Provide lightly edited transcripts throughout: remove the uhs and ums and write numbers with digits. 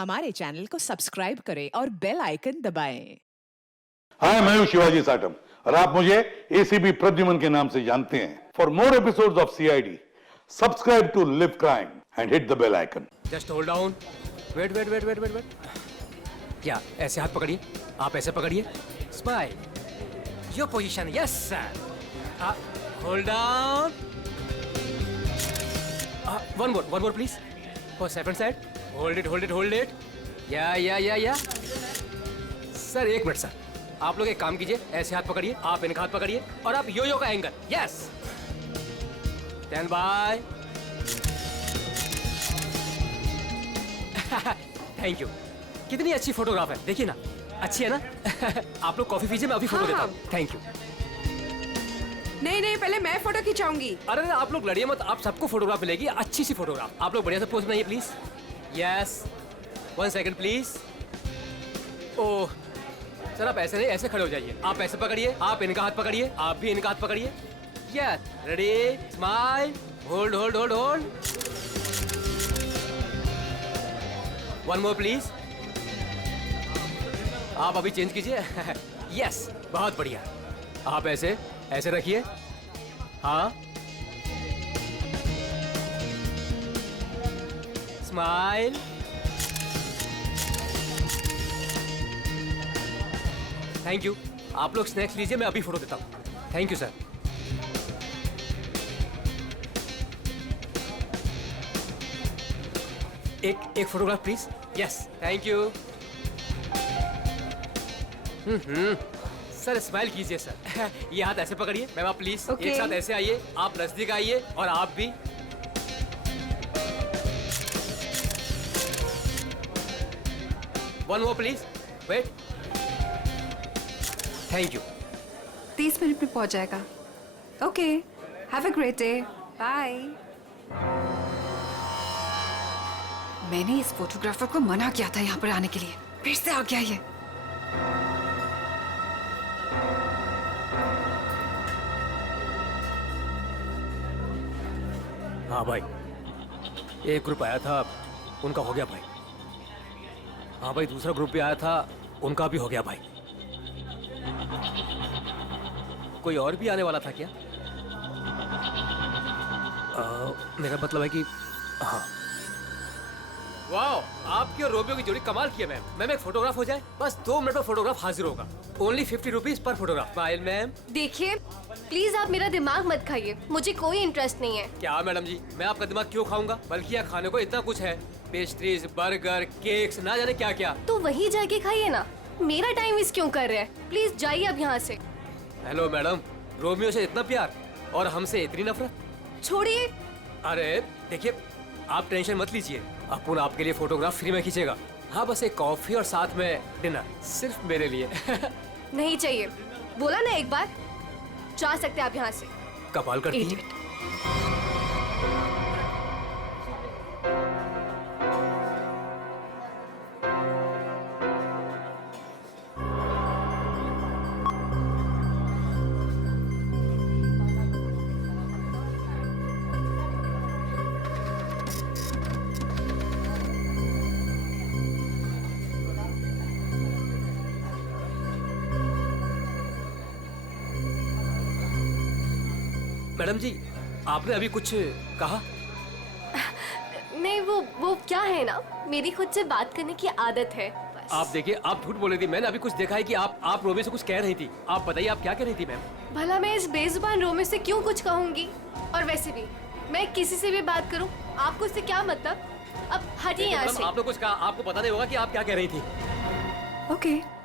हमारे चैनल को सब्सक्राइब करें और बेल आइकन दबाएं। हाय, मैं हूं शिवाजी साटम और आप मुझे एसीपी प्रद्युमन के नाम से जानते हैं। For more episodes of CID, subscribe to LIV crime and hit the bell icon. Just hold down. Wait wait wait wait wait wait. क्या ऐसे हाथ पकड़िए, आप ऐसे पकड़िए। Smile, your position, yes sir. Hold down. One more please. For second side, hold it hold it hold it. या sir एक minute sir, आप लोग एक काम कीजिए, ऐसे हाथ पकड़िए, आप इनका हाथ पकड़िए और आप यो का angle, yes. Stand by. Thank you. कितनी अच्छी फोटोग्राफ है, देखिए ना, अच्छी है ना। आप लोग कॉफी पीजिए, मैं अभी फोटो देता हूँ। Thank you. नहीं, पहले मैं फोटो खिंचाऊंगी। अरे आप लोग लड़िए मत, आप सबको फोटोग्राफ मिलेगी, अच्छी सी फोटोग्राफ। आप लोग बढ़िया से पोज बनाइए please. Yes, 1 second please. Oh sir, आप ऐसे नहीं, ऐसे खड़े हो जाइए। आप ऐसे पकड़िए, आप इनका हाथ पकड़िए, आप भी इनका हाथ पकड़िए। Yes, ready, smile, hold hold hold hold. One more please. आप अभी चेंज कीजिए। यस, बहुत बढ़िया। आप ऐसे ऐसे रखिए। हाँ, स्माइल। Thank you. आप लोग स्नैक्स लीजिए, मैं अभी फोटो देता हूँ। Thank you sir. एक photograph please. Yes, thank you. Sir smile कीजिए सर। ये हाथ ऐसे पकड़िए, मैम आप प्लीज एक साथ ऐसे आइए, आप नजदीक आइए और आप भी। One more please, wait. Thank you. 30 minute में पहुंच जाएगा। Okay, have a great day, bye. मैंने इस फोटोग्राफर को मना किया था यहाँ पर आने के लिए, फिर से आ गया ये। हाँ भाई, एक ग्रुप आया था, उनका हो गया भाई। हाँ भाई, दूसरा ग्रुप भी आया था, उनका भी हो गया भाई। कोई और भी आने वाला था क्या? मेरा मतलब है कि हाँ। वाओ, आपकी और रोमियो की जोड़ी कमाल की है मैम। मैम एक फोटोग्राफ हो जाए, बस 2 मिनट में फोटोग्राफ हाजिर होगा। Only 50 rupees per photograph. Smile ma'am. देखिए प्लीज, आप मेरा दिमाग मत खाइए, मुझे कोई इंटरेस्ट नहीं है। क्या मैडम जी, मैं आपका दिमाग क्यों खाऊंगा? बल्कि यहाँ खाने को इतना कुछ है, पेस्ट्रीज, बर्गर, केक्स, ना जाने क्या क्या। तो वहीं जाके खाइए ना, मेरा टाइम वेस्ट क्यों कर रहे हैं? प्लीज जाइए अब यहाँ से। हेलो मैडम, रोमियो से इतना प्यार और हमसे इतनी नफरत। छोड़िए। अरे देखिए, आप टेंशन मत लीजिए, अपुन आपके लिए फोटोग्राफ फ्री में खींचेगा। हाँ, बस एक कॉफी और साथ में डिनर, सिर्फ मेरे लिए। नहीं चाहिए, बोला ना एक बार। जा सकते आप यहाँ से। कमाल करती है। मैडम जी, आपने अभी कुछ कहा? नहीं, वो क्या है ना, मेरी खुद से बात करने की आदत है बस। आप देखिए, आप झूठ बोल रही थी। मैंने अभी कुछ देखा है कि आप रोमियो से कुछ कह रही थी। आप बताइए, आप क्या कह रही थी मैम? भला मैं इस बेजुबान रोमियो से क्यों कुछ कहूंगी? और वैसे भी मैं किसी से भी बात करूं, आपको इससे क्या मतलब? अब हटिए यहाँ से। आपने कुछ कहा, आपको पता नहीं होगा कि आप क्या कह रही थी। ओके।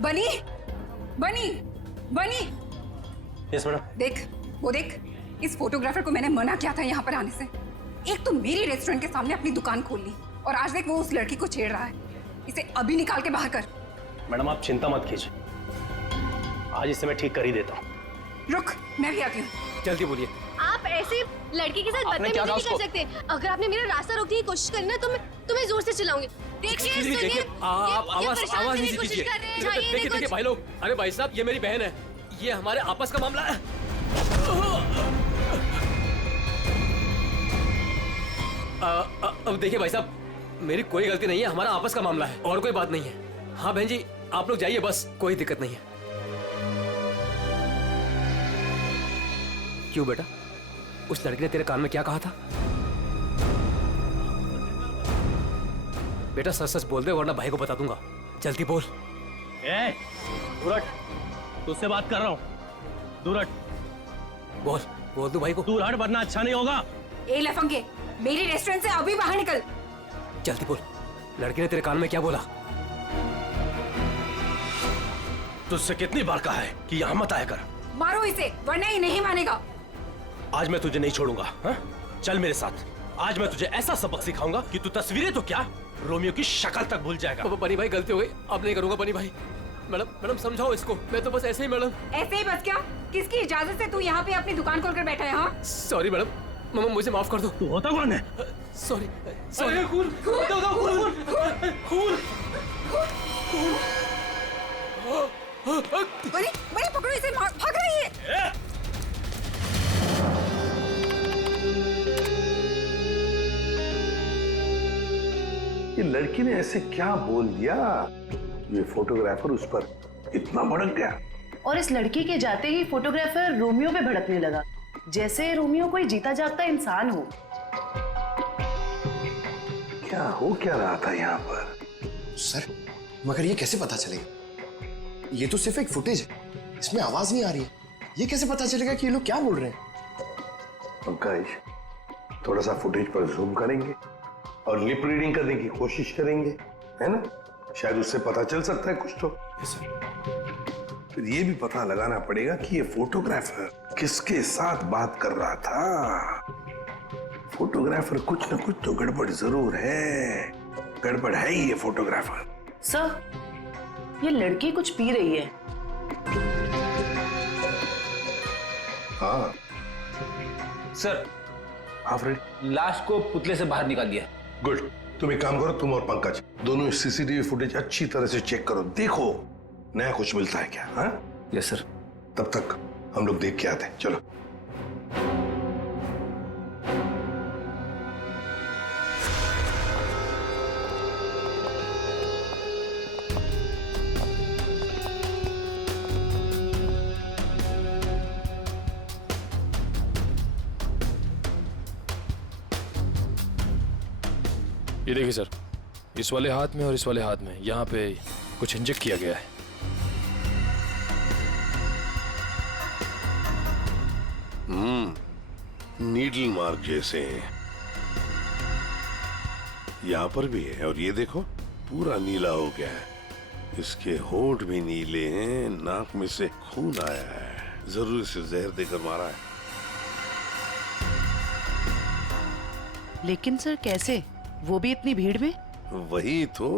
बनी बनी बनी। Yes madam. देख, वो देख, इस फोटोग्राफर को मैंने मना किया था यहाँ पर आने से। एक तो मेरी रेस्टोरेंट के सामने अपनी दुकान खोल ली, और आज देख वो उस लड़की को छेड़ रहा है। इसे अभी निकाल के बाहर कर। मैडम आप चिंता मत कीजिए, आज इसे मैं ठीक कर ही देता हूँ। रुक, मैं भी आती हूँ। जल्दी बोलिए। आप ऐसे लड़के के साथ बदतमीजी नहीं कर सकते। अगर आपने मेरा रास्ता रोकने की कोशिश करी ना, तो मैं तुम्हें जोर से चिल्लाऊंगी। देखिए देखिए, आप आवाज नहीं कीजिए। देखिए देखिए भाई लोग, अरे भाई साहब, ये मेरी बहन है, ये हमारे आपस का मामला है। अब देखिए भाई साहब, मेरी कोई गलती नहीं है, हमारा आपस का मामला है और कोई बात नहीं है। हाँ बहन जी, आप लोग जाइए बस, कोई दिक्कत नहीं है। क्यों बेटा, उस लड़की ने तेरे कान में क्या कहा था? बेटा सच सच बोल दे वरना भाई को बता दूंगा। जल्दी बोल। दूर हट, तुझसे बात कर रहा हूँ। दूर हट। बोल बोल दो भाई को। दूर हट वरना अच्छा नहीं होगा। ए लफंगे, मेरी रेस्टोरेंट से अभी बाहर निकल। जल्दी बोल, लड़की ने तेरे कान में क्या बोला? तुझसे कितनी बार कहा है कि यहाँ मत आया कर। मारो इसे वरना ये नहीं मानेगा। आज मैं तुझे नहीं छोड़ूंगा। हा? चल मेरे साथ। आज मैं तुझे ऐसा सबक सिखाऊंगा कि तू तस्वीरें तो क्या, रोमियो की शक्ल तक भूल जाएगा। बनी भाई गलती हो गई, अब नहीं करूंगा। बनी भाई, मैडम समझाओ इसको। मैं तो बस ऐसे ही मैडम। ऐसे ही बस क्या? किसकी इजाजत से तू यहाँ पे अपनी दुकान खोलकर बैठा है? हाँ सॉरी मैडम, मम्मा मुझे माफ कर दो। तू होता कौन है? Sorry sorry. खून खून। बड़ी बड़ी पकड़ो इसे, भाग रही है। ये लड़की ने ऐसे क्या बोल दिया, ये फोटोग्राफर उस पर इतना भड़क गया। और इस लड़की के जाते ही फोटोग्राफर रोमियो पे भड़कने लगा, जैसे रोमियो कोई जीता जागता इंसान हो। क्या हो क्या रहा था यहाँ पर? सर, मगर ये कैसे पता चलेगा? ये तो सिर्फ एक फुटेज है, इसमें आवाज नहीं आ रही है। ये कैसे पता चलेगा कि ये लोग क्या बोल रहे हैं? पंकज, थोड़ा सा फुटेज पर जूम करेंगे और लिप रीडिंग करने की कोशिश करेंगे, है ना? शायद उससे पता चल सकता है कुछ तो। फिर ये भी पता लगाना पड़ेगा कि ये फोटोग्राफर किसके साथ बात कर रहा था। फोटोग्राफर कुछ न कुछ तो गड़बड़ जरूर है। गड़बड़ है ही ये फोटोग्राफर। सर, ये लड़की कुछ पी रही है। हाँ सर, फ्रेड, लाश को पुतले से बाहर निकाल दिया। गुड। तुम एक काम करो, तुम और पंकज दोनों सीसीटीवी फुटेज अच्छी तरह से चेक करो, देखो नया कुछ मिलता है क्या। हाँ यस सर। तब तक हम लोग देख के आते हैं, चलो। ये देखिए सर, इस वाले हाथ में और इस वाले हाथ में यहाँ पे कुछ इंजेक्ट किया गया है। नीडल मार्क जैसे हैं। यहाँ पर भी है, और ये देखो पूरा नीला हो गया है। इसके होंठ भी नीले हैं, नाक में से खून आया है। जरूर इसे जहर देकर मारा है। लेकिन सर कैसे, वो भी इतनी भीड़ में? वही तो,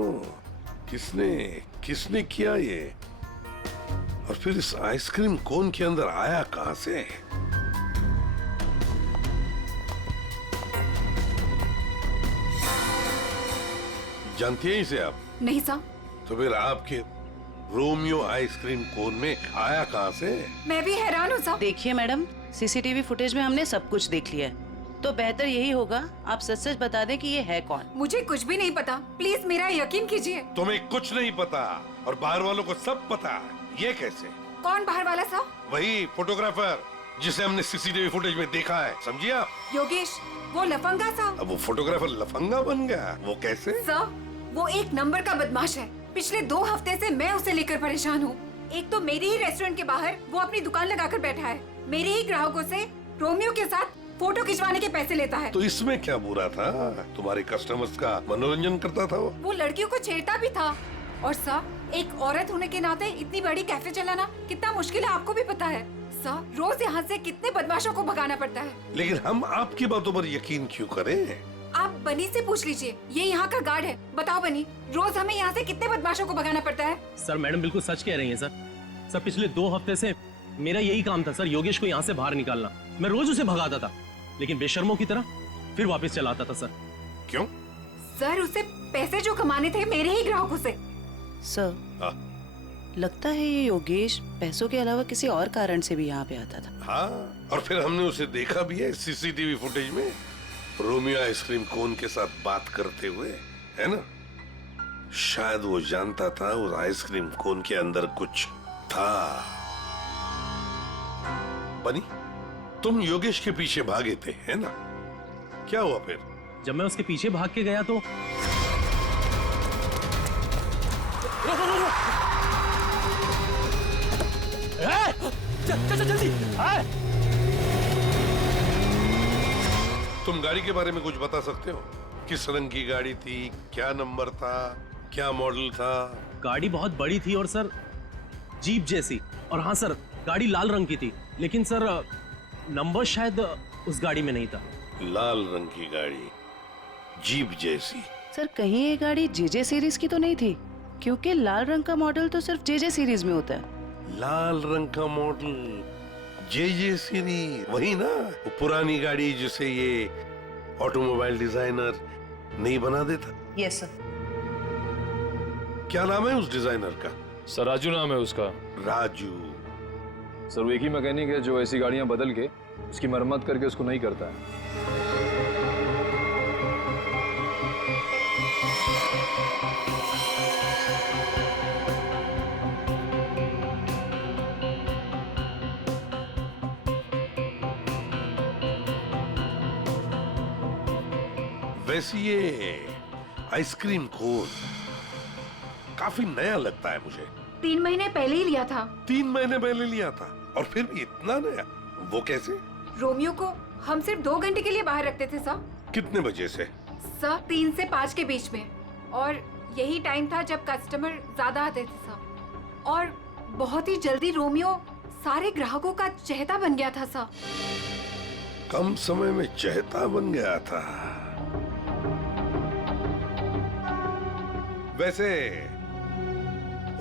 किसने किसने किया ये? और फिर इस आइसक्रीम कोन के अंदर आया कहां से? जानती हैं इसे आप? नहीं सर। तो फिर आपके रोमियो आइसक्रीम कोन में आया कहां से? मैं भी हैरान हूँ सर। देखिए मैडम, सीसीटीवी फुटेज में हमने सब कुछ देख लिया है, तो बेहतर यही होगा आप सच सच बता दें कि ये है कौन। मुझे कुछ भी नहीं पता, प्लीज मेरा यकीन कीजिए। तुम्हें कुछ नहीं पता और बाहर वालों को सब पता। ये कैसे? कौन बाहर वाला सर? वही फोटोग्राफर जिसे हमने सीसीटीवी फुटेज में देखा है, समझिए आप? योगेश, वो लफंगा सर। अब वो फोटोग्राफर लफंगा बन गया, वो कैसे? सर, वो एक नंबर का बदमाश है। पिछले 2 हफ्ते से मैं उसे लेकर परेशान हूँ। एक तो मेरे ही रेस्टोरेंट के बाहर वो अपनी दुकान लगाकर बैठा है, मेरे ही ग्राहकों से रोमियो के साथ फोटो खिंचवाने के पैसे लेता है। तो इसमें क्या बुरा था? तुम्हारे कस्टमर्स का मनोरंजन करता था वो लड़कियों को छेड़ता भी था। और सर, एक औरत होने के नाते इतनी बड़ी कैफे चलाना कितना मुश्किल है, आपको भी पता है। सर, रोज यहाँ से कितने बदमाशों को भगाना पड़ता है। लेकिन हम आपकी बातों पर यकीन क्यों करें? आप बनी से पूछ लीजिए, ये यहाँ का गार्ड है। बताओ बनी, रोज हमें यहाँ से कितने बदमाशों को भगाना पड़ता है? सर, मैडम बिल्कुल सच कह रही हैं सर। सर, पिछले 2 हफ्ते से मेरा यही काम था सर, योगेश को यहाँ से बाहर निकालना। मैं रोज उसे भगाता था, लेकिन बेशर्मों की तरह फिर वापस चलाता था सर। क्यों? सर, उसे पैसे जो कमाने थे मेरे ही ग्राहकों से। सर, लगता है ये योगेश पैसों के अलावा किसी और कारण से भी यहाँ पे आता था। हाँ, और फिर हमने उसे देखा भी है सीसीटीवी फुटेज में। रोमियो आइसक्रीम कोन के साथ बात करते हुए, है ना? शायद वो जानता था उस आइसक्रीम कोन के अंदर कुछ था। बनी, तुम योगेश के पीछे भागे थे, है ना? क्या हुआ फिर? जब मैं उसके पीछे भाग के गया तो चल जल्दी। तुम गाड़ी के बारे में कुछ बता सकते हो? किस रंग की गाड़ी थी, क्या नंबर था, क्या मॉडल था? गाड़ी बहुत बड़ी थी और सर जीप जैसी। और हाँ सर, गाड़ी लाल रंग की थी, लेकिन सर नंबर शायद उस गाड़ी में नहीं था। लाल रंग की गाड़ी, जीप जैसी। सर कहीं ये गाड़ी जेजे सीरीज की तो नहीं थी? क्योंकि लाल रंग का मॉडल तो सिर्फ जेजे सीरीज में होता है। लाल रंग का मॉडल, जे सीरीज, वही ना? वो पुरानी गाड़ी जिसे ये ऑटोमोबाइल डिजाइनर नहीं बना देता। Yes sir. क्या नाम है उस डिजाइनर का? सर राजू नाम है उसका। राजू। सर वो एक ही मैकेनिक है जो ऐसी गाड़ियां बदल के उसकी मरम्मत करके उसको नहीं करता है। वैसे ये आइसक्रीम कोन काफी नया लगता है मुझे। 3 महीने पहले ही लिया था। 3 महीने पहले लिया था और फिर भी इतना नया? वो कैसे? रोमियो को हम सिर्फ 2 घंटे के लिए बाहर रखते थे सर। कितने बजे से? सर 3 से 5 के बीच में, और यही टाइम था जब कस्टमर ज्यादा आते थे सर। और बहुत ही जल्दी रोमियो सारे ग्राहकों का चहेता बन गया था सर। कम समय में चहेता बन गया था। वैसे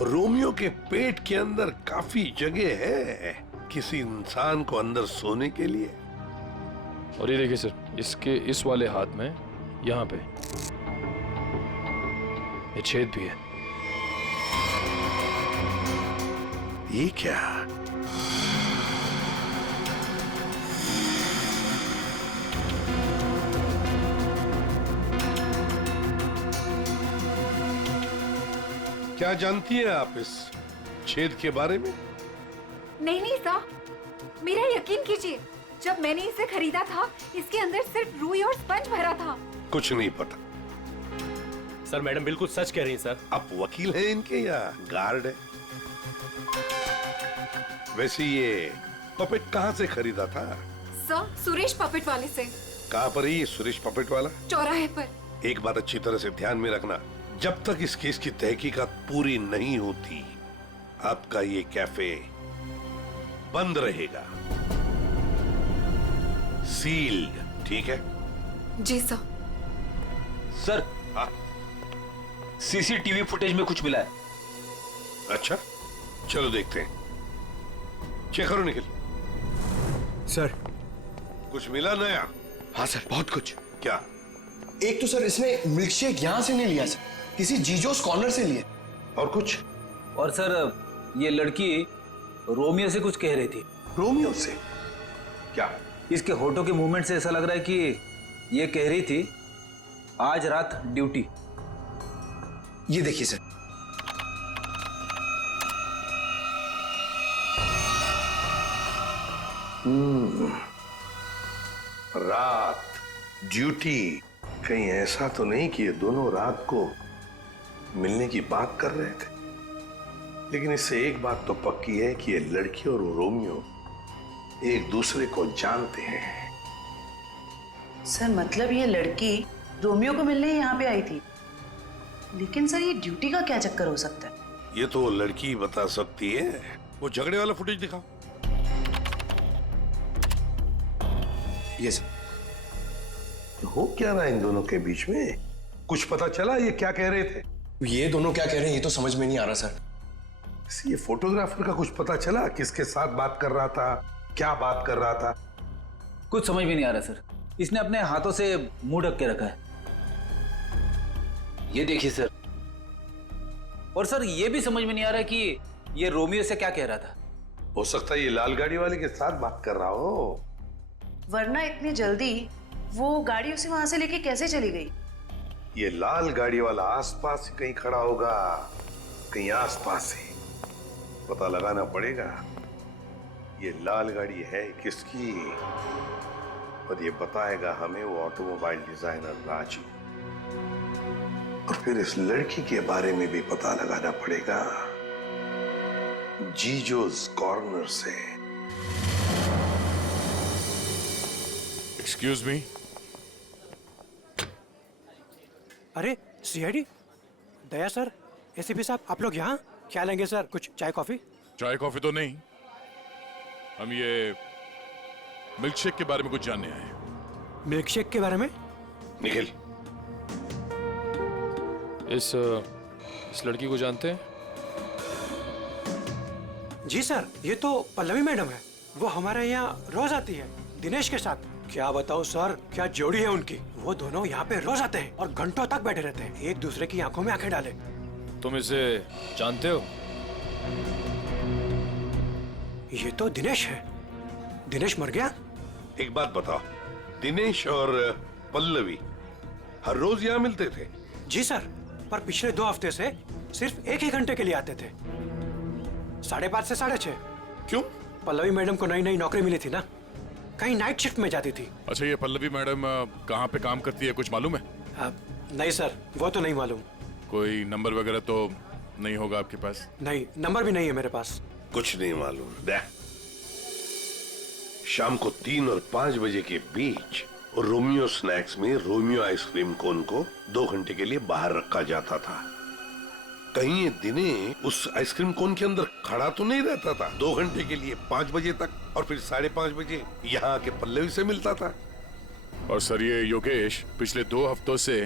रोमियो के पेट के अंदर काफी जगह है किसी इंसान को अंदर सोने के लिए। और ये देखिए सर, इसके इस वाले हाथ में यहाँ पे ये छेद भी है। ये क्या? क्या जानती है आप इस छेद के बारे में? नहीं सर, मेरा यकीन कीजिए, जब मैंने इसे खरीदा था इसके अंदर सिर्फ रुई और स्पंज भरा था। कुछ नहीं पता। सर मैडम बिल्कुल सच कह रही हैं सर। आप वकील हैं इनके या गार्ड है? वैसे ये पपेट कहाँ से खरीदा था? सर सुरेश पपेट वाले से। कहाँ पर है ये सुरेश पपेट वाला? चौराहे पर। एक बात अच्छी तरह से ध्यान में रखना, जब तक इस केस की तहकीकात पूरी नहीं होती आपका ये कैफे बंद रहेगा, सील्ड, ठीक है? जी सर। सर हाँ? सीसीटीवी फुटेज में कुछ मिला है। अच्छा, चलो देखते हैं। चेक करो निखिल। सर। कुछ मिला नया? हाँ सर, बहुत कुछ। क्या? एक तो सर इसने मिल्कशेक यहां से नहीं लिया सर, किसी जीजोस कॉर्नर से लिए। और कुछ? और सर ये लड़की रोमियो से कुछ कह रही थी। रोमियो से? क्या? इसके होठों के मूवमेंट से ऐसा लग रहा है कि ये कह रही थी आज रात ड्यूटी। ये देखिए सर। रात ड्यूटी, कहीं ऐसा तो नहीं कि ये दोनों रात को मिलने की बात कर रहे थे? लेकिन इससे एक बात तो पक्की है कि ये लड़की और रोमियो एक दूसरे को जानते हैं। सर मतलब ये लड़की रोमियो को मिलने यहाँ पे आई थी, लेकिन सर ये ड्यूटी का क्या चक्कर हो सकता है? ये तो लड़की बता सकती है। वो झगड़े वाला फुटेज दिखाओ। ये सर। तो हो क्या रहा है इन दोनों के बीच में? कुछ पता चला ये क्या कह रहे थे? ये दोनों क्या कह रहे हैं ये तो समझ में नहीं आ रहा सर। ये फोटोग्राफर का कुछ पता चला? किसके साथ बात कर रहा था, क्या बात कर रहा था? कुछ समझ में नहीं आ रहा सर। इसने अपने हाथों से मुंह ढक के रखा है। ये देखिए सर। और सर ये भी समझ में नहीं आ रहा कि ये रोमियो से क्या कह रहा था। हो सकता है ये लाल गाड़ी वाले के साथ बात कर रहा हो। वरना इतनी जल्दी वो गाड़ी उसे वहां से लेके कैसे चली गई? ये लाल गाड़ी वाला आसपास ही कहीं खड़ा होगा, कहीं आसपास ही। पता लगाना पड़ेगा ये लाल गाड़ी है किसकी, और ये बताएगा हमें वो ऑटोमोबाइल डिजाइनर राजू। और फिर इस लड़की के बारे में भी पता लगाना पड़ेगा जीजोस कॉर्नर से। Excuse me. अरे सीआईडी दया सर, एसीपी साहब, आप लोग यहाँ क्या लेंगे सर? कुछ चाय कॉफी? चाय कॉफी तो नहीं, हम ये मिल्क शेक के बारे में कुछ जानने आए हैं। मिल्क शेक के बारे में? निखिल, इस लड़की को जानते हैं? जी सर, ये तो पल्लवी मैडम है। वो हमारे यहाँ रोज आती है दिनेश के साथ। क्या बताओ सर, क्या जोड़ी है उनकी। वो दोनों यहाँ पे रोज आते हैं और घंटों तक बैठे रहते हैं, एक दूसरे की आंखों में आंखें डाले। तुम इसे जानते हो? ये तो दिनेश है। दिनेश मर गया? एक बात बताओ, दिनेश और पल्लवी हर रोज यहाँ मिलते थे? जी सर, पर पिछले 2 हफ्ते से सिर्फ 1 ही घंटे के लिए आते थे, 5:30 से 6:30। क्यों? पल्लवी मैडम को नई नई नौकरी मिली थी ना, कहीं नाइट शिफ्ट में जाती थी। अच्छा, ये पल्लवी मैडम कहाँ पे काम करती है, कुछ मालूम है? नहीं सर, वो तो नहीं मालूम। कोई नंबर वगैरह तो नहीं होगा आपके पास? नहीं, नंबर भी नहीं है मेरे पास। कुछ नहीं मालूम। देख, शाम को 3 और 5 बजे के बीच रोमियो स्नैक्स में रोमियो आइसक्रीम कोन को 2 घंटे के लिए बाहर रखा जाता था। कहीं ये दिने उस आइसक्रीम कोन के अंदर खड़ा तो नहीं रहता था 2 घंटे के लिए 5 बजे तक, और फिर 5:30 बजे यहाँ आके पल्लवी से मिलता था। और सर, ये योगेश पिछले 2 हफ्तों से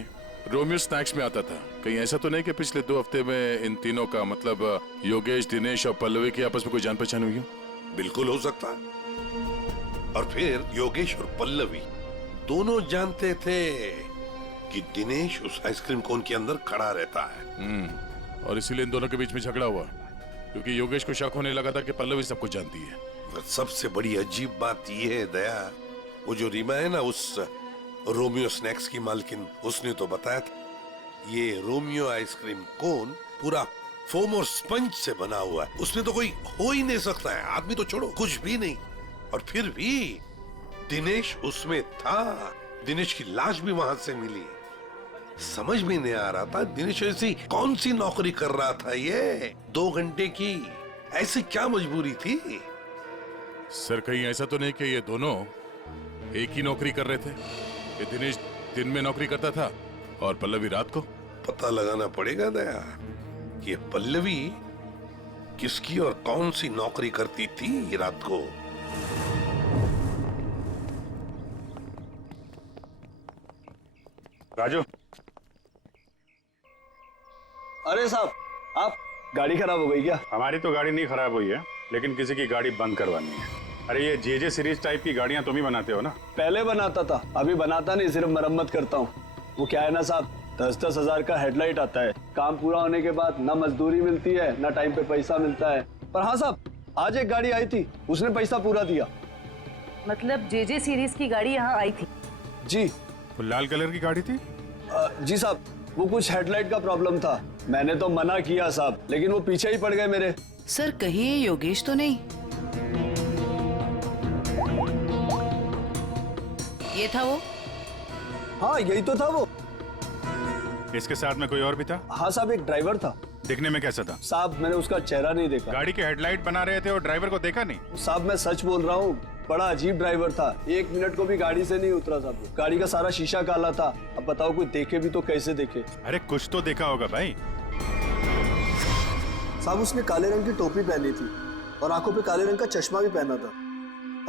रोमियो स्नैक्स में आता था। कहीं ऐसा तो नहीं कि पिछले 2 हफ्ते में इन तीनों का, मतलब योगेश, दिनेश और पल्लवी की आपस में कोई जान पहचान हुई हो? बिल्कुल हो सकता है। और फिर योगेश और पल्लवी दोनों जानते थे कि दिनेश उस आइसक्रीम कोन के अंदर खड़ा रहता है। और इसीलिए इन दोनों के बीच में झगड़ा हुआ, क्योंकि योगेश को शक होने लगा था कि पल्लवी सब कुछ जानती है। और सबसे बड़ी अजीब बात यह है दया, वो जो रीमा है ना, उस रोमियो स्नैक्स की मालकिन, उसने तो बताया था ये रोमियो आइसक्रीम कोन पूरा फोम और स्पंज से बना हुआ है, उसमें तो कोई हो ही नहीं सकता है, आदमी तो छोड़ो, कुछ भी नहीं। और फिर भी दिनेश उसमें था, दिनेश की लाश भी वहां से मिली। समझ में नहीं आ रहा था दिनेश ऐसी कौन सी नौकरी कर रहा था, ये 2 घंटे की ऐसी क्या मजबूरी थी? सर, कहीं ऐसा तो नहीं कि ये दोनों एक ही नौकरी कर रहे थे? ये दिनेश दिन में नौकरी करता था और पल्लवी रात को? पता लगाना पड़ेगा दया कि पल्लवी किसकी और कौन सी नौकरी करती थी रात को। राजू। अरे साहब, आप गाड़ी खराब हो गई क्या? हमारी तो गाड़ी नहीं खराब हुई है, लेकिन किसी की गाड़ी बंद करवानी है। अरे ये जेजे सीरीज टाइप की गाड़ियां तुम ही बनाते हो ना? पहले बनाता था, अभी बनाता नहीं, सिर्फ मरम्मत करता हूँ। वो क्या है ना साहब, 10-10 हजार का हेडलाइट आता है, काम पूरा होने के बाद ना मजदूरी मिलती है ना टाइम पे पैसा मिलता है। पर हाँ साहब, आज एक गाड़ी आई थी, उसने पैसा पूरा दिया। मतलब जेजे सीरीज की गाड़ी यहाँ आई थी? जी। वो लाल कलर की गाड़ी थी? जी साहब, वो कुछ हेडलाइट का प्रॉब्लम था, मैंने तो मना किया साहब, लेकिन वो पीछे ही पड़ गए मेरे। सर, कहीं ये योगेश तो नहीं? ये था वो? हाँ, यही तो था वो। इसके साथ में कोई और भी था? हाँ साहब, एक ड्राइवर था। दिखने में कैसा था? साहब, मैंने उसका चेहरा नहीं देखा। गाड़ी के हेडलाइट बना रहे थे और ड्राइवर को देखा नहीं? साहब, मैं सच बोल रहा हूँ, बड़ा अजीब ड्राइवर था, 1 मिनट को भी गाड़ी से नहीं उतरा साहब। गाड़ी का सारा शीशा काला था। अब बताओ, कोई देखे भी तो कैसे देखे? अरे कुछ तो देखा होगा भाई। साहब, उसने काले रंग की टोपी पहनी थी और आंखों पे काले रंग का चश्मा भी पहना था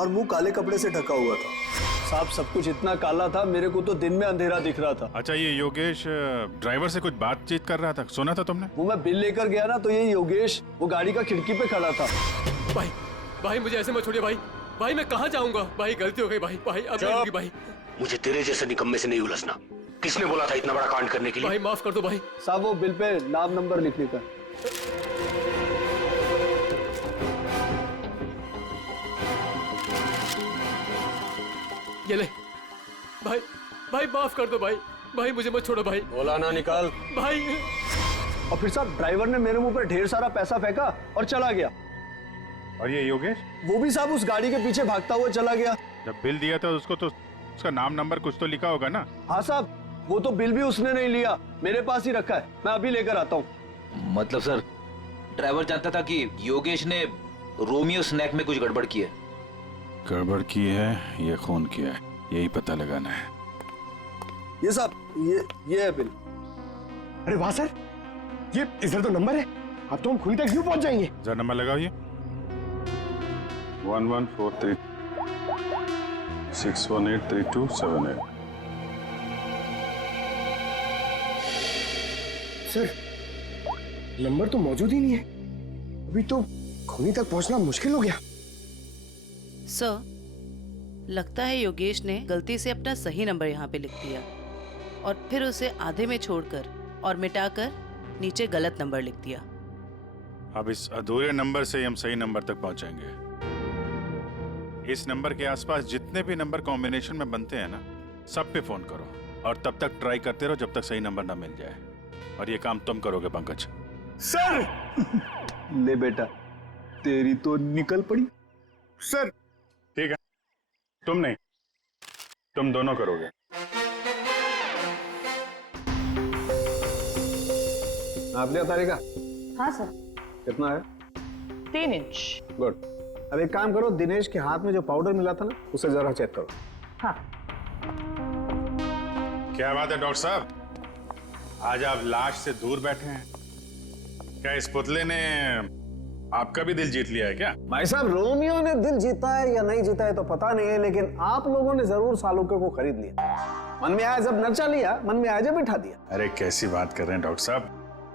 और मुंह काले कपड़े से ढका हुआ था। साहब, सब कुछ इतना काला था, मेरे को तो दिन में अंधेरा दिख रहा था। अच्छा, ये योगेश ड्राइवर से कुछ बातचीत कर रहा था, सुना था तुमने? वो मैं बिल लेकर गया ना, तो ये योगेश वो गाड़ी का खिड़की पे खड़ा था। भाई मुझे ऐसे मत छोड़िए भाई मैं कहाँ जाऊंगा? भाई गलती हो गई भाई अब नहीं होगी भाई। मुझे तेरे जैसे निकम्मे से नहीं उलझना। किसने बोला था इतना बड़ा कांड करने के लिए? भाई माफ कर दो भाई। साहब, वो बिल पे नाम नंबर लिखने का। ये ले भाई। भाई माफ कर दो भाई, भाई मुझे मत छोड़ो भाई। बोला ना निकाल भाई। और फिर साहब ड्राइवर ने मेरे मुंह पर ढेर सारा पैसा फेंका और चला गया। और ये योगेश? वो भी साहब उस गाड़ी के पीछे भागता हुआ चला गया। जब बिल दिया था उसको तो उसका नाम नंबर कुछ तो लिखा होगा ना? हाँ साहब, वो तो बिल भी उसने नहीं लिया, मेरे पास ही रखा है, मैं अभी लेकर आता हूँ। मतलब सर, ड्राइवर जानता था कि योगेश ने रोमियो स्नैक में कुछ गड़बड़ की है। गड़बड़ की है या खून किया है, यही पता लगाना है। ये साहब, ये है बिल। अरे वाह सर, ये इधर तो नंबर है, अब तो हम खूनी तक यूं पहुंच जाएंगे। जरा नंबर लगाओ ये 1143 6183278। सर नंबर तो मौजूद ही नहीं है, अभी तो खूनी तक पहुंचना मुश्किल हो गया। सर, लगता है योगेश ने गलती से अपना सही नंबर यहाँ पे लिख दिया और फिर उसे आधे में छोड़कर और मिटाकर नीचे गलत नंबर लिख दिया। अब इस अधूरे नंबर से हम सही नंबर तक पहुंचेंगे। इस नंबर के आसपास जितने भी नंबर कॉम्बिनेशन में बनते हैं ना, सब पे फोन करो और तब तक ट्राई करते रहो जब तक सही नंबर ना मिल जाए। और ये काम तुम करोगे पंकज। सर ले बेटा, तेरी तो निकल पड़ी। सर ठीक है, तुम नहीं, तुम दोनों करोगे। आप लिया तारिका? हाँ सर। कितना है? 3 इंच। गुड। अब एक काम करो, दिनेश के हाथ में जो पाउडर मिला था ना, उसे जरा चेक करो। हाँ। क्या बात है डॉक्टर साहब, आज आप लाश से दूर बैठे हैं। क्या इस पुतले ने आपका भी दिल जीत लिया है क्या? भाई साहब, रोमियो ने दिल जीता है या नहीं जीता है तो पता नहीं है, लेकिन आप लोगों ने जरूर सालुके को खरीद लिया। मन में आया जब नचा लिया, मन में आया जब बिठा दिया। अरे कैसी बात कर रहे हैं डॉक्टर साहब,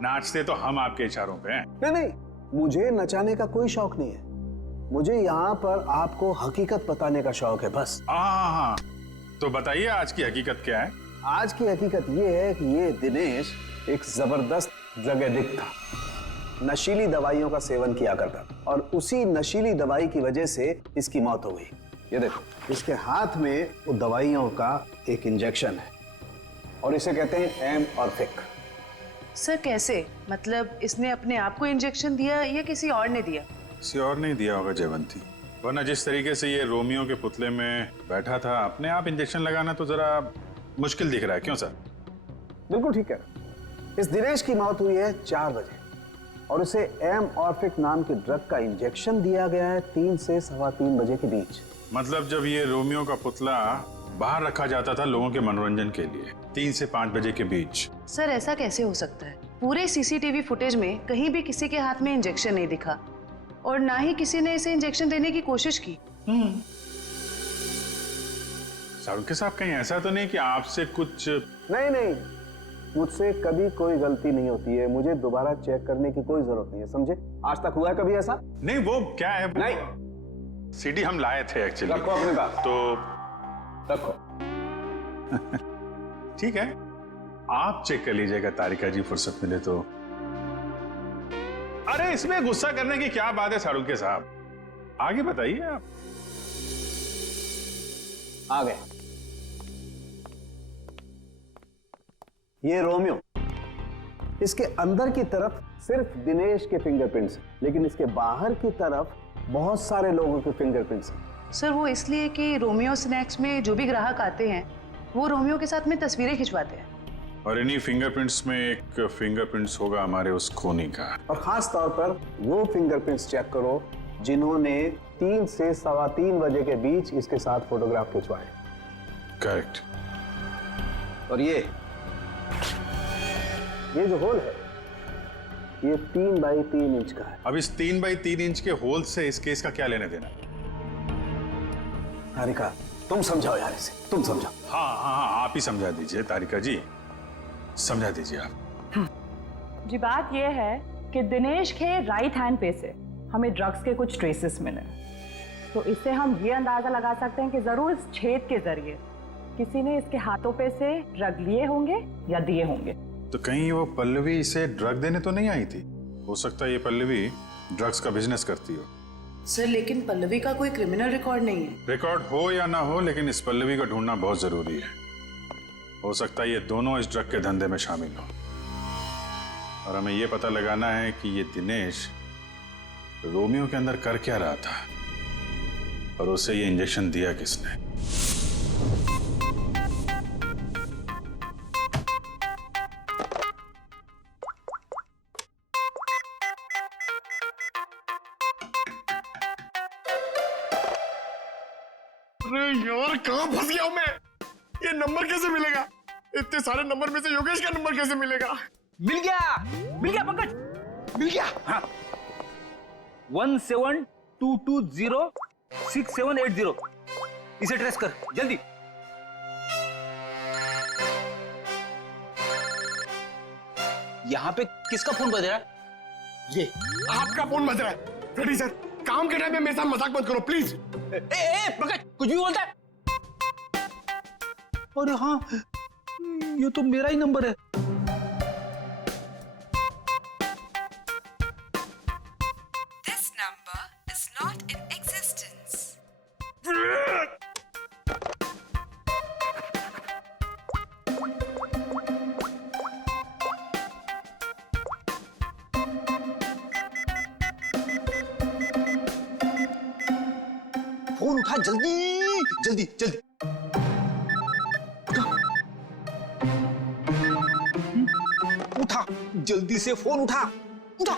नाचते तो हम आपके इशारों पे हैं। नहीं, मुझे नचाने का कोई शौक नहीं है, मुझे यहाँ पर आपको हकीकत बताने का शौक है बस। हाँ, तो बताइए आज की हकीकत क्या है? आज की हकीकत ये है कि ये दिनेश एक जबरदस्त ड्रग एडिक्ट था, नशीली दवाइयों का सेवन किया करता और उसी नशीली दवाई की वजह से इसकी मौत हो गई। ये देखो, इसके हाथ में वो दवाइयों का एक इंजेक्शन है और इसे कहते हैं एमऑर्फिक। सर कैसे? मतलब इसने अपने आप को इंजेक्शन दिया या किसी और ने दिया? किसी और नहीं दिया होगा जयवंती, वरना जिस तरीके से ये रोमियो के पुतले में बैठा था, अपने आप इंजेक्शन लगाना तो जरा मुश्किल दिख रहा है। क्यों सर? बिल्कुल ठीक है। इस दिनेश की मौत हुई है 4 बजे और उसे एमऑर्फिक नाम के ड्रग का इंजेक्शन दिया गया है 3 से 3:15 बजे के बीच। मतलब जब ये रोमियो का पुतला बाहर रखा जाता था लोगों के मनोरंजन के लिए, 3 से 5 बजे के बीच। सर ऐसा कैसे हो सकता है? पूरे सीसीटीवी फुटेज में कहीं भी किसी के हाथ में इंजेक्शन नहीं दिखा और ना ही किसी ने इसे इंजेक्शन देने की कोशिश की। सारुके साहब, कहीं ऐसा तो नहीं कि आपसे कुछ? नहीं, मुझसे कभी कोई गलती नहीं होती है, मुझे दोबारा चेक करने की कोई जरूरत नहीं है, समझे? आज तक हुआ है कभी ऐसा? नहीं, वो क्या है? नहीं, सीडी हम लाए थे एक्चुअली। रखो अपने पास। तो रखो। ठीक है, आप चेक कर लीजिएगा तारिका जी, फुर्सत मिले तो। अरे इसमें गुस्सा करने की क्या बात है सारुके साहब, आगे बताइए आप। आ गए। ये रोमियो, इसके अंदर की तरफ सिर्फ दिनेश के फिंगरप्रिंट्स, लेकिन इसके बाहर की तरफ बहुत सारे लोगों के फिंगरप्रिंट्स हैं। सर वो इसलिए कि रोमियो स्नैक्स में जो भी ग्राहक आते हैं वो रोमियो के साथ में तस्वीरें खिंचवाते हैं और इन्हीं फिंगरप्रिंट्स में एक फिंगरप्रिंट्स होगा हमारे उस खूनी का। और खास तौर पर वो फिंगरप्रिंट्स चेक करो जिन्होंने 3 से 3:15 बजे के बीच इसके साथ फोटोग्राफ खिंचवाए। करेक्ट। और ये जो होल है ये 3 बाई 3 इंच का है। अब इस 3 बाई 3 इंच के होल से इस केस का क्या लेने देना? तारिका तुम समझाओ यार इसे, तुम समझाओ। हाँ, आप ही समझा दीजिए तारिका जी, समझा दीजिए आप। जी बात यह है कि दिनेश के राइट हैंड पे से हमें ड्रग्स के कुछ ट्रेसेस मिले, तो इससे हम ये अंदाजा लगा सकते हैं कि जरूर इस छेद के जरिए किसी ने इसके हाथों पे से ड्रग लिए होंगे या दिए होंगे। तो कहीं वो पल्लवी इसे ड्रग देने तो नहीं आई थी? हो सकता है ये पल्लवी ड्रग्स का बिजनेस करती हो। सर लेकिन पल्लवी का कोई क्रिमिनल रिकॉर्ड नहीं है। रिकॉर्ड हो या ना हो, लेकिन इस पल्लवी को ढूंढना बहुत जरूरी है। हो सकता है ये दोनों इस ड्रग के धंधे में शामिल हो, और हमें ये पता लगाना है कि ये दिनेश रोमियो के अंदर कर क्या रहा था और उसे ये इंजेक्शन दिया किसने। अरे यार कहाँ फंस गया हूं मैं? ये नंबर कैसे मिलेगा? इतने सारे नंबर में से योगेश का नंबर कैसे मिलेगा? मिल गया पंकज, मिल गया। हाँ 17220670, इसे ट्रेस कर जल्दी। यहाँ पे किसका फोन बज रहा है? ये आपका फोन बज रहा है। रेडी सर, काम के टाइम में मेरे साथ मजाक मत करो प्लीज। पंकज कुछ भी बोलता है। अरे हाँ, ये तो मेरा ही नंबर है। This number is not in existence. Phone उठा जल्दी जल्दी जल्दी। उठा जल्दी से, फोन उठा उठा।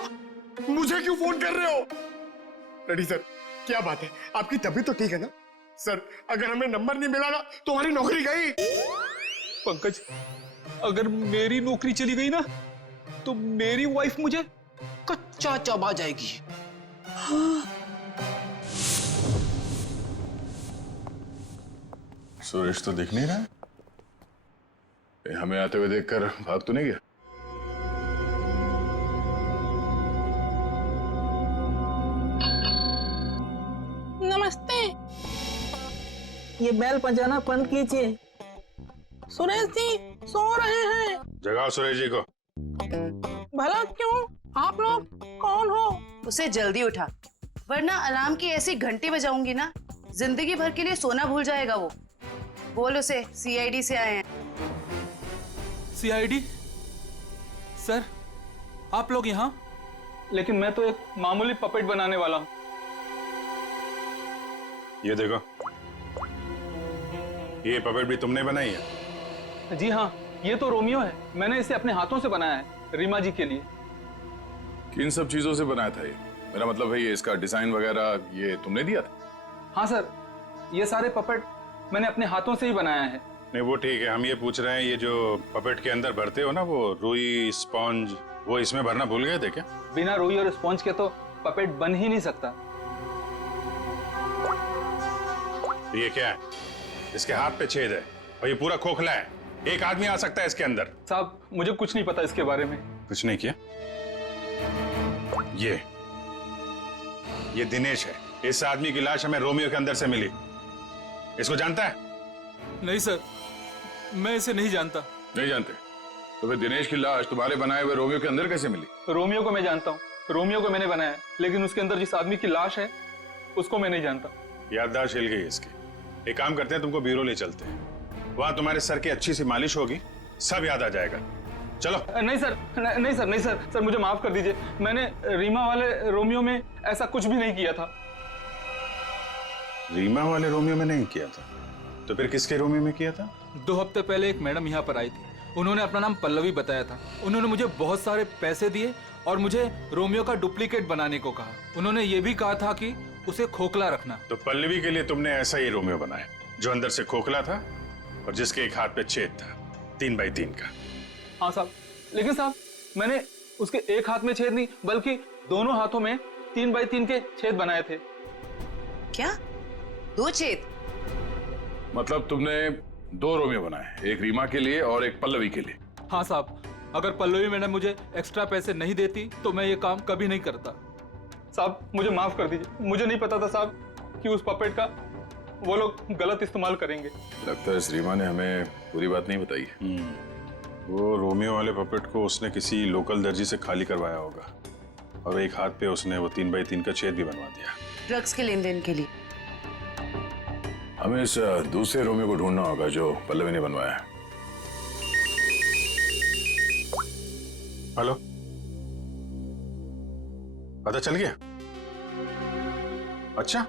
मुझे क्यों फोन कर रहे हो? रेडी सर, क्या बात है, आपकी तबीयत तो ठीक है ना? सर अगर हमें नंबर नहीं मिला ना तो हमारी नौकरी गई। पंकज अगर मेरी नौकरी चली गई ना तो मेरी वाइफ मुझे कच्चा चबा जाएगी। सुरेश तो दिख नहीं रहा है। हमें आते हुए देखकर भाग तो नहीं गया? नमस्ते, ये बेल बजाना बंद कीजिए। सुरेश जी सो रहे हैं। जगाओ सुरेश जी को। भला क्यों? आप लोग कौन हो? उसे जल्दी उठा, वरना अलार्म की ऐसी घंटी बजाऊंगी ना, जिंदगी भर के लिए सोना भूल जाएगा वो। बोल उसे सीआईडी से आए हैं। सीआईडी? सर आप लोग यहाँ? लेकिन मैं तो एक मामूली पपेट बनाने वाला हूँ। ये देखो, ये पपेट भी तुमने बनाई है? जी हाँ, ये तो रोमियो है। मैंने इसे अपने हाथों से बनाया है, रीमा जी के लिए। किन सब चीजों से बनाया था ये? मेरा मतलब है ये इसका डिजाइन वगैरह ये तुमने दिया था? हाँ सर, ये सारे पपेट मैंने अपने हाथों से ही बनाया है। नहीं वो ठीक है, हम ये पूछ रहे हैं ये जो पपेट के अंदर भरते हो ना वो रुई स्पॉन्ज, वो इसमें भरना भूल गए थे क्या? बिना रुई और स्पॉन्ज के तो पपेट बन ही नहीं सकता। ये क्या है? इसके हाथ पे छेद है और ये पूरा खोखला है, एक आदमी आ सकता है इसके अंदर। साहब मुझे कुछ नहीं पता इसके बारे में। कुछ नहीं किया? ये दिनेश है। इस आदमी की लाश हमें रोमियो के अंदर से मिली। इसको जानता है? नहीं सर, मैं इसे नहीं जानता। नहीं जानते? तो फिर दिनेश की लाश तुम्हारे बनाए हुए रोमियो के अंदर कैसे मिली? रोमियो को मैं जानता हूँ, रोमियो को मैंने बनाया है, लेकिन उसके अंदर जिस आदमी की लाश है उसको मैं नहीं जानता। याददाश्त हिल गई इसकी। एक काम करते हैं, तुमको ब्यूरो ले चलते हैं, वहां तुम्हारे सर की अच्छी सी मालिश होगी, सब याद आ जाएगा। चलो। नहीं सर, नहीं सर, नहीं सर, सर मुझे माफ कर दीजिए। मैंने रीमा वाले रोमियो में ऐसा कुछ भी नहीं किया था। रीमा वाले रोमियो में नहीं किया था? तो फिर किसके रोमियो में किया था? 2 हफ्ते पहले एक मैडम यहाँ पर आई थी। उन्होंने अपना नाम पल्लवी बताया था। उन्होंने मुझे बहुत सारे पैसे दिए और मुझे रोमियो का डुप्लीकेट बनाने को कहा। उन्होंने ये भी कहा था कि उसे खोखला रखना। तो पल्लवी के लिए तुमने ऐसा ही रोमियो बनाया जो अंदर से खोखला था और जिसके एक हाथ पे छेद था 3 बाई 3 का। हाँ साहब, लेकिन साहब मैंने उसके एक हाथ में छेद नहीं बल्कि दोनों हाथों में 3 बाई 3 के छेद बनाए थे। क्या? 2 छेद? मतलब तुमने 2 रोमियो बनाए, एक रीमा के लिए और एक पल्लवी के लिए? हाँ साहब, अगर पल्लवी मैडम मुझे एक्स्ट्रा पैसे नहीं देती तो मैं ये काम कभी नहीं करता। साहब मुझे माफ कर दीजिए, मुझे नहीं पता था साहब कि उस पपेट का वो लोग गलत इस्तेमाल करेंगे। लगता है इस रीमा ने हमें पूरी बात नहीं बताई है। वो रोमियो वाले पपेट को उसने किसी लोकल दर्जी से खाली करवाया होगा और एक हाथ पे उसने वो 3 बाई 3 का छेद भी बनवा दिया। ड्रग्स के लेन देन के लिए। हमें इस दूसरे रोमियो को ढूंढना होगा जो पल्लवी ने बनवाया है। हेलो, पता चल गया? अच्छा,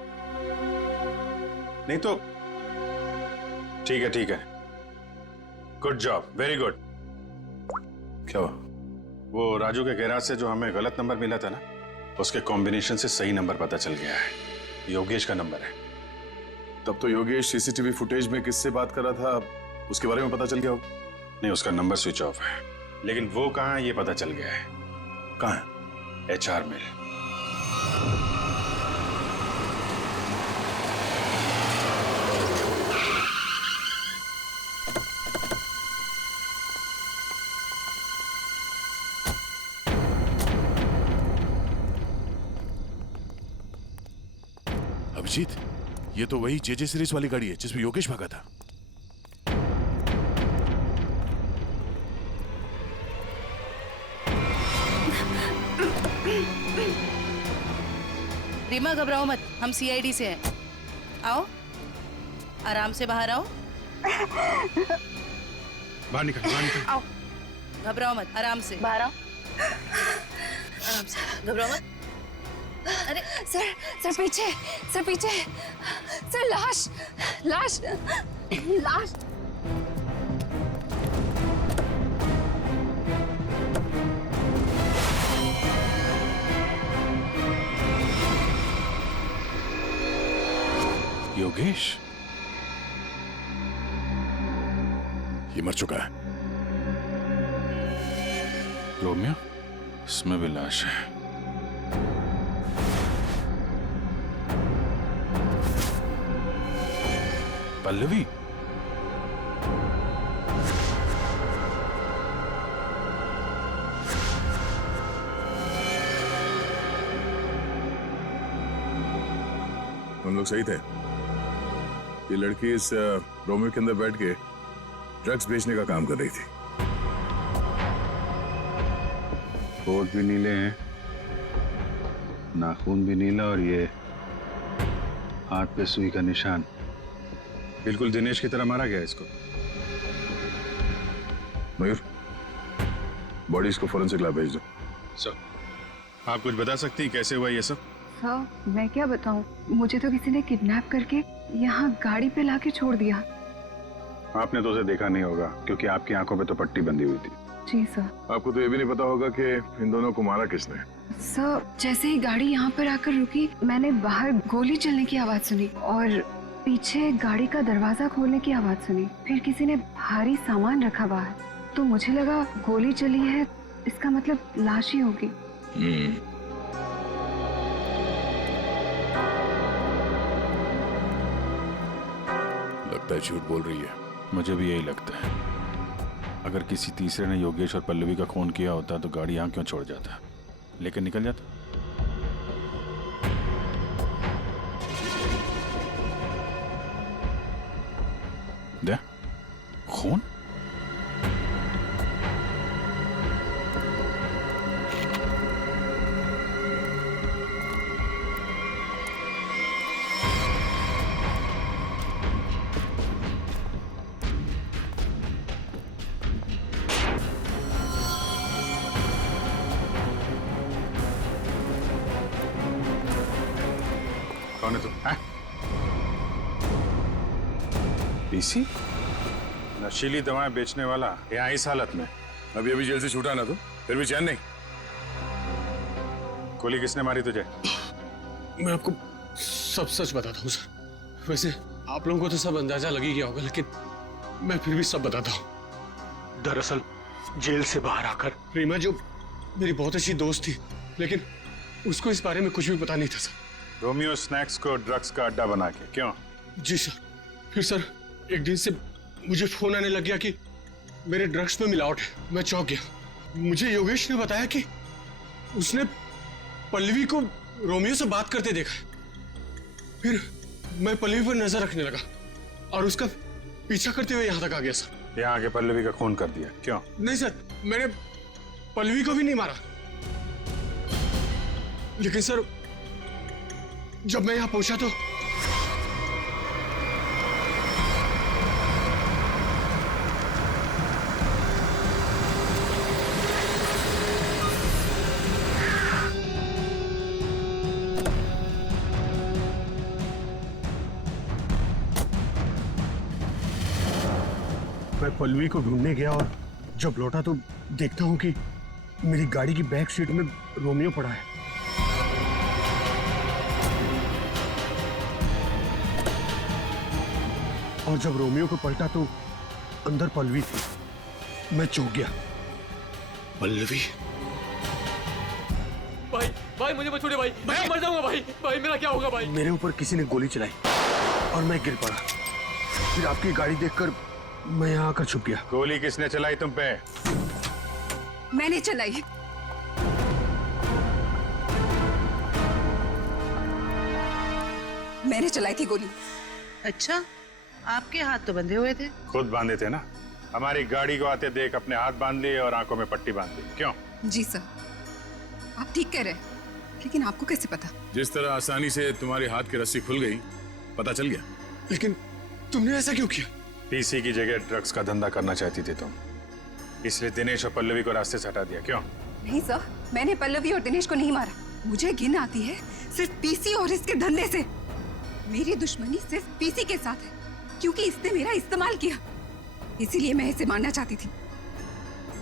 नहीं तो ठीक है। Good job, very good. क्या हुआ? वो राजू के गैराज से जो हमें गलत नंबर मिला था ना, उसके कॉम्बिनेशन से सही नंबर पता चल गया है। योगेश का नंबर है। तब तो योगेश सीसीटीवी फुटेज में किससे बात कर रहा था उसके बारे में पता चल गया होगा? नहीं, उसका नंबर स्विच ऑफ है, लेकिन वो कहाँ है ये पता चल गया है। कहाँ है? HR में। अभिजीत, ये तो वही JJ सीरीज वाली गाड़ी है जिसमें योगेश भागा था। रीमा घबराओ मत, हम CID से हैं। आओ, आराम से बाहर आओ। बाहर निकल। आओ, घबराओ मत, आराम से बाहर आओ। आराम से, घबराओ मत। अरे सर पीछे, सर लाश। योगेश, ये मर चुका है। रोमियो, इसमें भी लाश है। पल्लवी, हम लोग सही थे। ये लड़की इस रोमियो के अंदर बैठ के ड्रग्स बेचने का काम कर रही थी। होठ भी नीले हैं, नाखून भी नीला, और ये हाथ पे सुई का निशान। बिल्कुल दिनेश की तरह मारा गया इसको। मयूर, बॉडी इसको फोरेंसिक लैब भेज दो। सर, आप कुछ बता सकती हैं कैसे हुआ ये सब? सर, मैं क्या बताऊं, मुझे तो किसी ने किडनैप करके यहाँ गाड़ी पे लाके छोड़ दिया। आपने तो उसे देखा नहीं होगा क्योंकि आपकी आंखों पे तो पट्टी बंधी हुई थी। जी सर। आपको तो ये भी नहीं पता होगा कि इन दोनों को मारा किसने। सर, जैसे ही गाड़ी यहाँ पर आकर रुकी, मैंने बाहर गोली चलने की आवाज सुनी और पीछे गाड़ी का दरवाजा खोलने की आवाज सुनी। फिर किसी ने भारी सामान रखा बाहर, तो मुझे लगा गोली चली है, इसका मतलब लाश ही होगी। लगता है झूठ बोल रही है। मुझे भी यही लगता है। अगर किसी तीसरे ने योगेश और पल्लवी का खून किया होता तो गाड़ी यहाँ क्यों छोड़ जाता, लेकिन निकल जाता। दे खून। कौन है तू? पीसी? नशीली दवाएं बेचने वाला यहाँ इस हालत में? अभी अभी जेल से छूटा ना तो फिर भी चैन नहीं। गोली किसने मारी तुझे? मैं आपको सब सच बताता हूँ सर। वैसे आप लोगों को तो सब अंदाजा लग ही गया होगा, लेकिन मैं फिर भी सब बताता हूँ। दरअसल जेल से बाहर आकर रीमा जो मेरी बहुत अच्छी दोस्त थी, लेकिन उसको इस बारे में कुछ भी पता नहीं था सर। रोमियो स्नैक्स को ड्रग्स का अड्डा बना के क्यों? जी सर। फिर सर एक दिन से मुझे फोन आने लग गया कि मेरे ड्रग्स में मिलावट है। मैं चौंक गया। मुझे योगेश ने बताया कि उसने पल्लवी को रोमियो से बात करते देखा है। फिर मैं पल्लवी पर नजर रखने लगा और उसका पीछा करते हुए यहाँ तक आ गया सर। यहाँ आके पल्लवी का खून कर दिया क्यों? नहीं सर, मैंने पल्लवी को भी नहीं मारा, लेकिन सर जब मैं यहाँ पहुंचा तो मैं पल्लवी को ढूंढने गया और जब लौटा तो देखता हूँ कि मेरी गाड़ी की बैक सीट में रोमियो पड़ा है। और जब रोमियो को पलटा तो अंदर पल्लवी थी। मैं चौंक गया। पल्लवी? भाई भाई मुझे मत छोड़िए भाई, मैं मर जाऊंगा भाई, भाई मेरा क्या होगा भाई? मेरे ऊपर किसी ने गोली चलाई और मैं गिर पड़ा। फिर आपकी गाड़ी देखकर मैं यहाँ आकर छुप गया। गोली किसने चलाई तुम पे? मैंने चलाई। मैंने चलाई थी गोली। अच्छा, आपके हाथ तो बंधे हुए थे। खुद बांधे थे ना। हमारी गाड़ी को आते देख अपने हाथ बांध लिए और आंखों में पट्टी बांध ली। क्यों? जी सर, आप ठीक कह रहे हैं, लेकिन आपको कैसे पता? जिस तरह आसानी से तुम्हारे हाथ की रस्सी खुल गई, पता चल गया। लेकिन तुमने ऐसा क्यों किया? पीसी की जगह ड्रग्स का धंधा करना चाहती थी तुम, इसलिए दिनेश और पल्लवी को रास्ते से हटा दिया। क्यों? नहीं सर, मैंने पल्लवी और दिनेश को नहीं मारा। मुझे घिन आती है सिर्फ पीसी और इसके धंधे से। मेरी दुश्मनी सिर्फ पीसी के साथ है, क्योंकि इसने मेरा इस्तेमाल किया, इसीलिए मैं इसे मारना चाहती थी।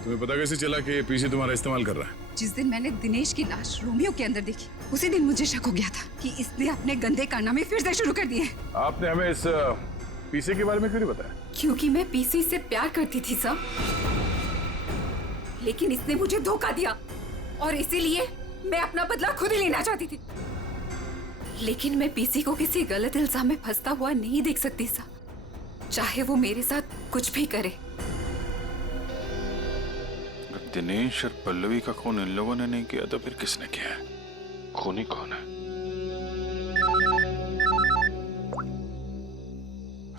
तुम्हें पता कैसे चला कि पीसी तुम्हारा इस्तेमाल कर रहा है? जिस दिन मैंने दिनेश की लाश रोमियो के अंदर देखी, उसी दिन मुझे शक हो गया था कि इसने अपने गंदे कारनामे फिर से शुरू कर दिए। आपने हमें इस पीसी के बारे में क्यों नहीं बताया? क्योंकि मैं पीसी से प्यार करती थी सर, लेकिन इसने मुझे धोखा दिया और इसीलिए मैं अपना बदला खुद ही लेना चाहती थी। लेकिन मैं पीसी को किसी गलत इल्जाम में फंसता हुआ नहीं देख सकती सर, चाहे वो मेरे साथ कुछ भी करे। दिनेश और पल्लवी का खून इन लोगों ने नहीं किया तो फिर किसने किया है? खूनी कौन है?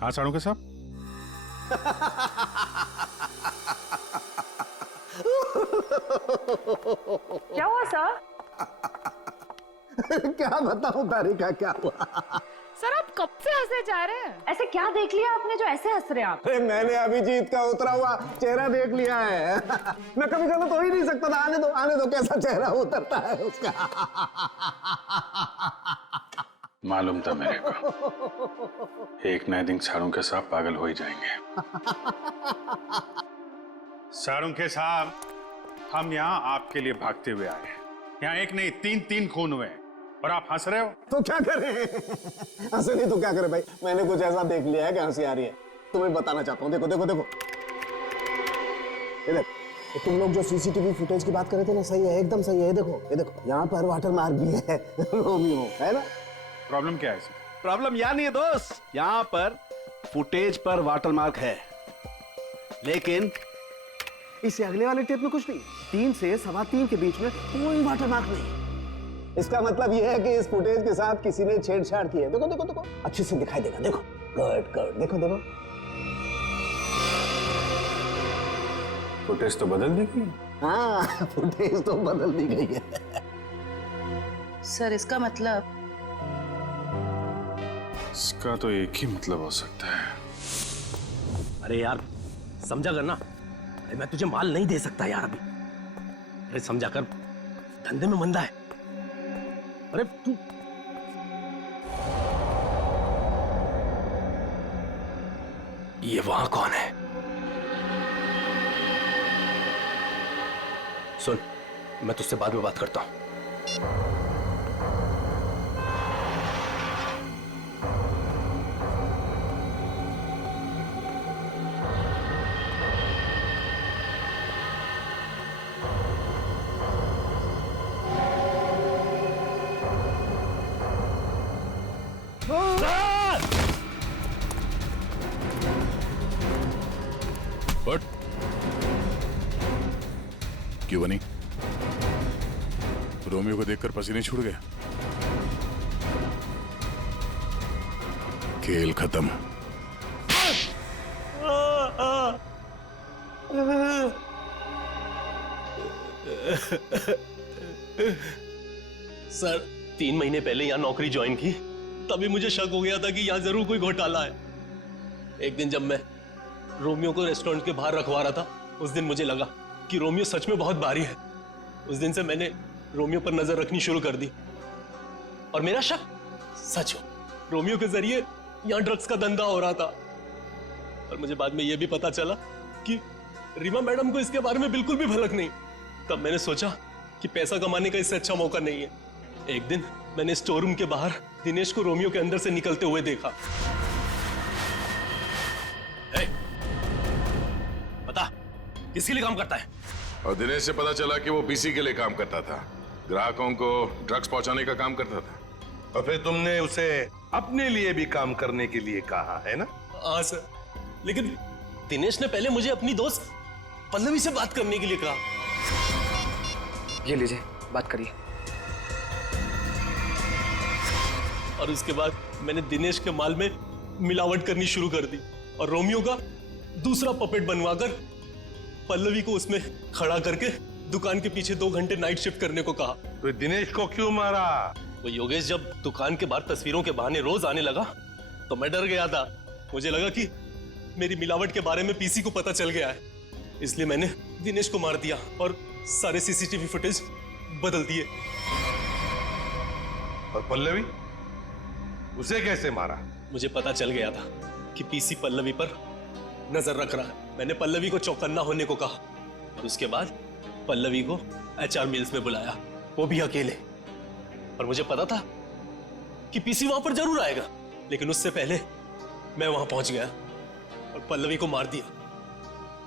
हाँ साड़ू के साहब। क्या हुआ सर? क्या बताऊं तारिका, क्या हुआ? सर आप कब से हंसे जा रहे हैं? ऐसे क्या देख लिया आपने जो ऐसे हंस रहे हैं आप? अरे मैंने अभिजीत का उतरा हुआ चेहरा देख लिया है। मैं कभी गलत हो ही नहीं सकता था। आने दो कैसा चेहरा उतरता है उसका। मालूम था मेरे को, एक नए दिन साड़ू के साहब पागल हो ही जाएंगे। साड़ू के साहब, हम यहाँ आपके लिए भागते हुए आए हैं। यहाँ एक नहीं तीन खून हुए और आप हंस रहे हो। तो क्या करें? हंसे नहीं तो क्या करें भाई, मैंने कुछ ऐसा देख लिया है कि हंसी आ रही है। तुम्हें बताना चाहता हूँ, देखो देखो देखो इधर। तो तुम लोग जो सीसीटीवी फुटेज की बात कर रहे थे ना, सही है, एकदम सही है। ये देखो यहाँ पर वाटर मार्क भी है रोमियो, है ना? प्रॉब्लम क्या है? प्रॉब्लम यहाँ नहीं है दोस्त, यहाँ पर फुटेज पर वाटर मार्क है, लेकिन इससे अगले वाले टेप में कुछ नहीं। 3 से 3:15 के बीच में कोई वाटर मार्क नहीं। इसका मतलब यह है कि इस फुटेज के साथ किसी ने छेड़छाड़ की है। देखो देखो देखो, अच्छे से दिखाई देगा। देखो कट देखो देखो। फुटेज तो बदल दी गई। हाँ, फुटेज तो बदल दी गई है। सर इसका मतलब? इसका तो एक ही मतलब हो सकता है। अरे यार समझा कर ना, अरे मैं तुझे माल नहीं दे सकता यार अभी। अरे समझा कर, धंधे में मंदा है। अरे तू ये वहां कौन है? सुन, मैं तुझसे बाद में बात करता हूं। बट क्यों बनी? रोमियो को देखकर पसीने छूट गए। खेल खत्म। सर 3 महीने पहले यहाँ नौकरी ज्वाइन की, तभी मुझे शक हो गया था कि यहाँ जरूर कोई घोटाला है। एक दिन जब मैं रोमियो को रेस्टोरेंट के बाहर रखवा रहा था, उस दिन मुझे लगा कि रोमियो सच में बहुत भारी है। उस दिन से मैंने रोमियो पर नजर रखनी शुरू कर दी और मेरा शक सच हो, रोमियो के जरिए यहाँ ड्रग्स का धंधा हो रहा था। और मुझे बाद में यह भी पता चला कि रीमा मैडम को इसके बारे में बिल्कुल भी भनक नहीं। तब मैंने सोचा कि पैसा कमाने का इससे अच्छा मौका नहीं है। एक दिन मैंने स्टोर रूम के बाहर दिनेश को रोमियो के अंदर से निकलते हुए देखा। बता, किसके लिए काम करता है? और दिनेश से पता चला कि वो पीसी के लिए काम करता था, ग्राहकों को ड्रग्स पहुंचाने का काम करता था। और फिर तुमने उसे अपने लिए भी काम करने के लिए कहा है ना? हाँ सर, लेकिन दिनेश ने पहले मुझे अपनी दोस्त पल्लवी से बात करने के लिए कहा। ये लीजिए, बात करिए। और उसके बाद मैंने दिनेश के माल में मिलावट करनी शुरू कर दी और रोमियो का दूसरा पपेट बनवाकर पल्लवी को उसमें खड़ा करके दुकान के पीछे 2 घंटे नाइट शिफ्ट करने को कहा। तो दिनेश को क्यों मारा? वो योगेश जब दुकान के बाहर तस्वीरों के बहाने रोज आने लगा तो मैं डर गया था। मुझे लगा कि मेरी मिलावट के बारे में पीसी को पता चल गया है, इसलिए मैंने दिनेश को मार दिया और सारे सीसीटीवी फुटेज बदल दिए। और पल्लवी, उसे कैसे मारा? मुझे पता चल गया था कि पीसी पल्लवी पर नजर रख रहा है। मैंने पल्लवी को चौकन्ना होने को कहा और उसके बाद पल्लवी को एचआर मिल्स में बुलाया, वो भी अकेले। और मुझे पता था कि पीसी वहां पर जरूर आएगा, लेकिन उससे पहले मैं वहां पहुंच गया और पल्लवी को मार दिया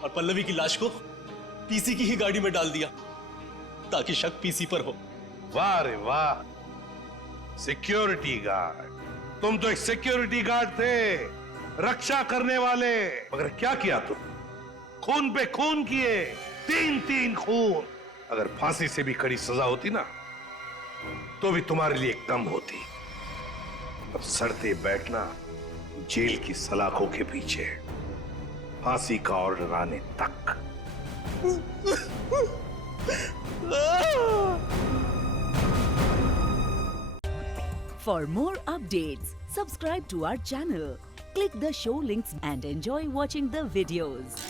और पल्लवी की लाश को पीसी की ही गाड़ी में डाल दिया ताकि शक पीसी पर हो। वाह रे वाह, सिक्योरिटी गार्ड! तुम तो एक सिक्योरिटी गार्ड थे, रक्षा करने वाले। मगर क्या किया तुम? खून पे खून किए, 3 खून। अगर फांसी से भी कड़ी सजा होती ना तो भी तुम्हारे लिए कम होती। अब सड़ते बैठना जेल की सलाखों के पीछे, फांसी का ऑर्डर आने तक। For more updates, subscribe to our channel, click the show links and enjoy watching the videos.